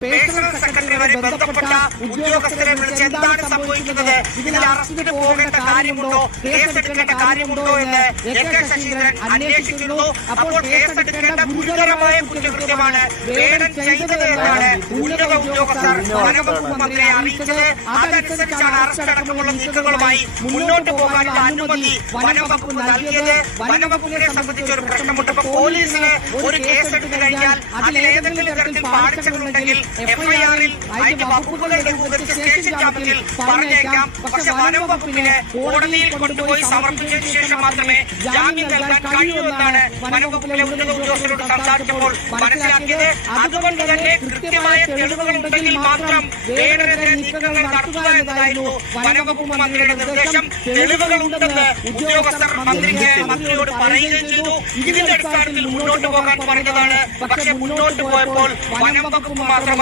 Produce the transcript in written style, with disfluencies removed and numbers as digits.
Personal secretary വരെ ബന്ധപ്പെട്ട ഉദ്യോഗസ്ഥരെ വിളിച്ച് എന്താണ് സംഭവിക്കുന്നത്, ഇതിൽ അറസ്റ്റിന് പോകേണ്ട കാര്യമുണ്ടോ, കേസെടുക്കേണ്ട കാര്യമുണ്ടോ എന്ന് AK ശശീന്ദ്രൻ അന്വേഷിക്കുന്നു. അപ്പോൾ കേസെടുക്കേണ്ട ഗുരുതരമായ കുറ്റകൃത്യമാണ് വേടൻ ചെയ്തത് എന്നാണ് ഉന്നത ഉദ്യോഗസ്ഥർ വനംവകുപ്പ് മന്ത്രിയെ അറിയിച്ചത്. അതനുസരിച്ചാണ് അറസ്റ്റ് അടക്കമുള്ള നീക്കങ്ങളുമായി മുന്നോട്ട് പോകാനുള്ള അനുമതി വനംവകുപ്പ് നൽകിയത്. വനംവകുപ്പിനെ സംബന്ധിച്ച ഒരു പ്രശ്നമുണ്ട്. പോലീസിന് ഒരു കേസെടുത്തു കഴിഞ്ഞാൽ അതിലേതെങ്കിലും തരത്തിൽ പാളിച്ചകളുണ്ടെങ്കിൽ FIR-ൽ അതിന്റെ വകുപ്പുകളുടെ രൂപത്തിൽ സ്റ്റേഷൻ ജാമ്യത്തിൽ പറഞ്ഞേക്കാം. പക്ഷെ വനംവകുപ്പിന് കോടതിയിൽ കൊണ്ടുപോയി സമർപ്പിച്ചതിനു ശേഷം മാത്രമേ ജാമ്യം നൽകാൻ കഴിയൂ എന്നാണ് വനംവകുപ്പിലെ ഉന്നത ഉദ്യോഗസ്ഥരോട് സംസാരിച്ചപ്പോൾ മനസ്സിലാക്കിയത്. അതുകൊണ്ട് തന്നെ കൃത്യമായ തെളിവുകൾ ഉണ്ടെങ്കിൽ മാത്രം വേടനെതിരെ നീക്കങ്ങൾ നടത്തുക എന്നതായിരുന്നു വനംവകുപ്പ് മന്ത്രിയുടെ നിർദ്ദേശം. തെളിവുകൾ ഉണ്ടെന്ന് ഉദ്യോഗസ്ഥർ മന്ത്രിയോട് പറയുകയും ചെയ്തു. ഇതിന്റെ അടിസ്ഥാനത്തിൽ മുന്നോട്ട് പോകാൻ പറഞ്ഞതാണ്. പക്ഷെ മുന്നോട്ട് പോയപ്പോൾ വനംവകുപ്പ് മാത്രം